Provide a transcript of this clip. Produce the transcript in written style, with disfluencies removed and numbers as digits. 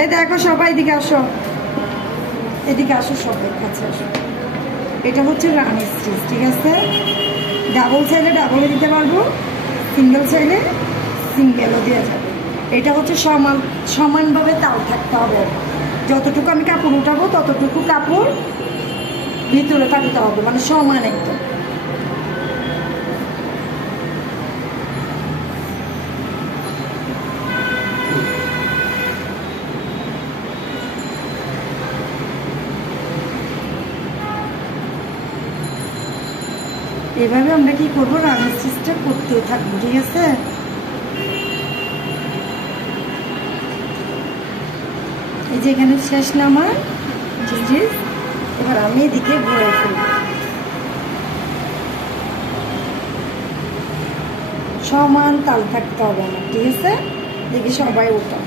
এই দেখো সবাই এদিকে আসো, এদিকে আসো, সবাই কাছে আসো। এটা হচ্ছে রানি স্টিচ, ঠিক আছে? ডাবল চাইলে ডাবলে দিতে পারবো, সিঙ্গেল চাইলে সিঙ্গেলও দেওয়া যাবে। এটা হচ্ছে সমানভাবে তাল থাকতে হবে। যতটুকু আমি কাপড় উঠাবো ততটুকু কাপড় ভিতরে থাকতে হবে, মানে সমান একদম। এভাবে আমরা কি করবো, রানি স্টিচটা করতেও থাকবো, ঠিক আছে? এই যে এখানে শেষ নামার স্টিচ, এবার আমি এদিকে ঘুরে ফেলবো। সমান তাল থাকতে হবে না, ঠিক আছে? দেখি সবাই ওঠা।